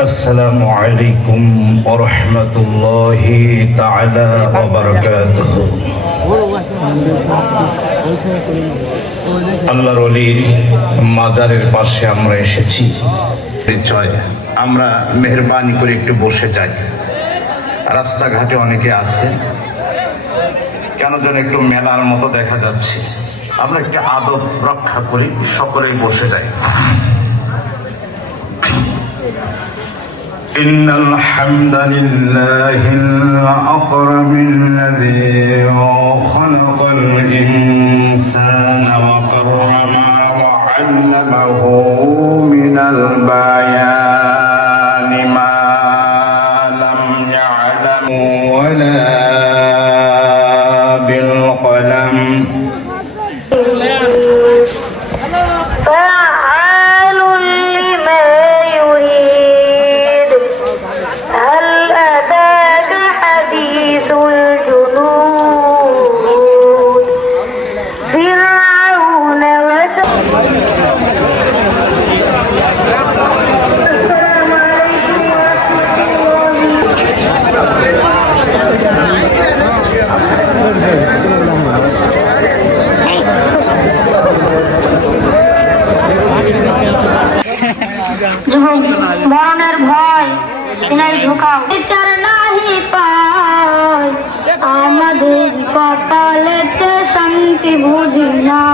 السلام عليكم ورحمة الله تعالى وبركاته আল্লাহর ওলির মাজারের পাশে আমরা এসেছি। আমরা মেহেরবানি করে একটু বসে যাই। রাস্তাঘাটে অনেকে আছে, কেন যেন একটু মেলার মতো দেখা যাচ্ছে। আমরা একটু আদব রক্ষা করি, সকলেই বসে যাই। إن الحمد لله الأكرم الذي خلق الإنسان وكرمه وعلمه من البيان ما لم يعلم ولا بالقلم মরণের ভয় সিনাই ঝুঁকাও বিচার নাহি পায় আমাদের কপালেতে শান্তি বুঝি না।